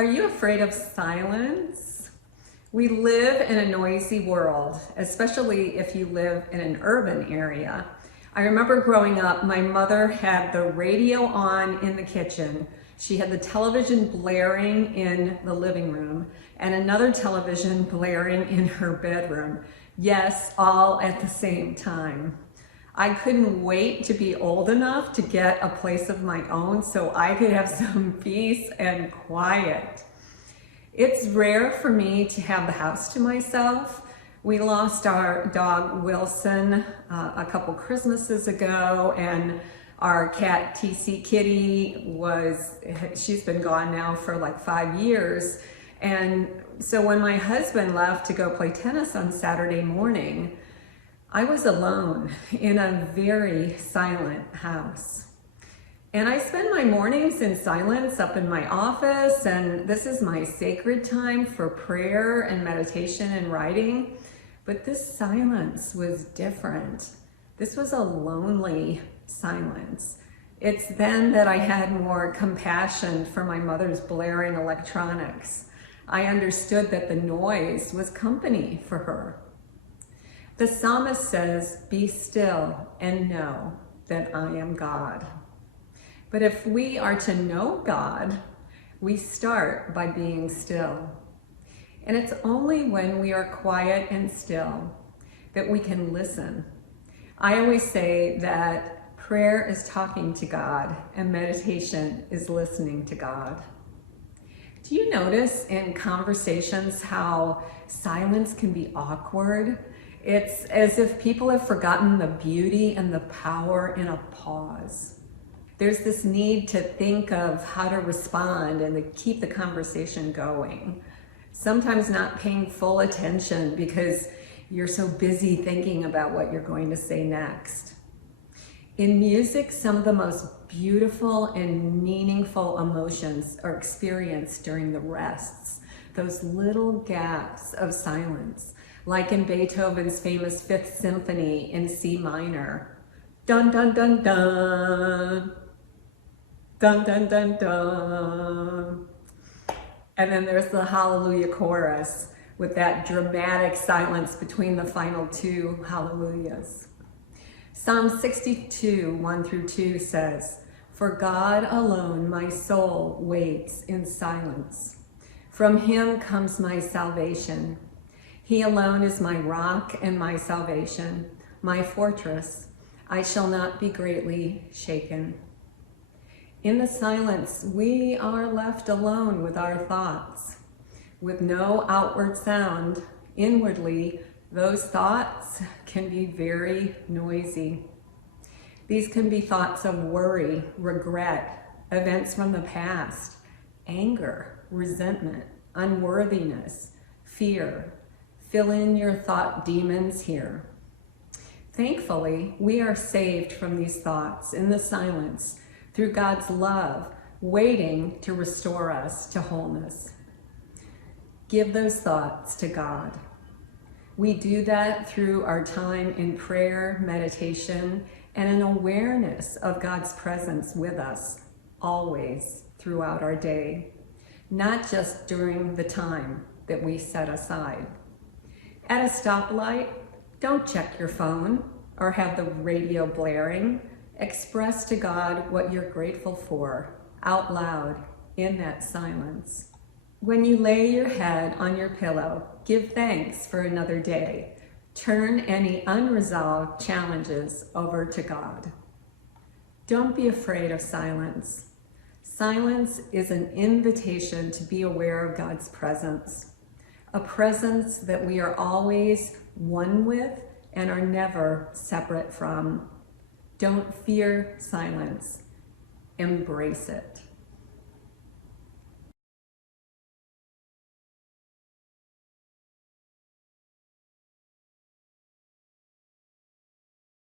Are you afraid of silence? We live in a noisy world, especially if you live in an urban area. I remember growing up, my mother had the radio on in the kitchen. She had the television blaring in the living room and another television blaring in her bedroom. Yes, all at the same time. I couldn't wait to be old enough to get a place of my own so I could have some peace and quiet. It's rare for me to have the house to myself. We lost our dog Wilson a couple Christmases ago, and our cat TC Kitty she's been gone now for like 5 years. And so when my husband left to go play tennis on Saturday morning, I was alone in a very silent house. And I spend my mornings in silence up in my office, and this is my sacred time for prayer and meditation and writing. But this silence was different. This was a lonely silence. It's then that I had more compassion for my mother's blaring electronics. I understood that the noise was company for her. The psalmist says, "Be still and know that I am God." But if we are to know God, we start by being still. And it's only when we are quiet and still that we can listen. I always say that prayer is talking to God and meditation is listening to God. Do you notice in conversations how silence can be awkward? It's as if people have forgotten the beauty and the power in a pause. There's this need to think of how to respond and to keep the conversation going. Sometimes not paying full attention because you're so busy thinking about what you're going to say next. In music, some of the most beautiful and meaningful emotions are experienced during the rests, those little gaps of silence, like in Beethoven's famous Fifth Symphony in C minor. Dun, dun, dun, dun. Dun, dun, dun, dun. And then there's the Hallelujah chorus with that dramatic silence between the final two hallelujahs. Psalm 62, 1-2 says, "For God alone my soul waits in silence. From him comes my salvation. He alone is my rock and my salvation, my fortress. I shall not be greatly shaken." In the silence, we are left alone with our thoughts. With no outward sound, inwardly, those thoughts can be very noisy. These can be thoughts of worry, regret, events from the past, anger, resentment, unworthiness, fear. Fill in your thought demons here. Thankfully, we are saved from these thoughts in the silence through God's love, waiting to restore us to wholeness. Give those thoughts to God. We do that through our time in prayer, meditation, and an awareness of God's presence with us always throughout our day, not just during the time that we set aside. At a stoplight, don't check your phone or have the radio blaring. Express to God what you're grateful for out loud in that silence. When you lay your head on your pillow, give thanks for another day. Turn any unresolved challenges over to God. Don't be afraid of silence. Silence is an invitation to be aware of God's presence, a presence that we are always one with and are never separate from. Don't fear silence. Embrace it.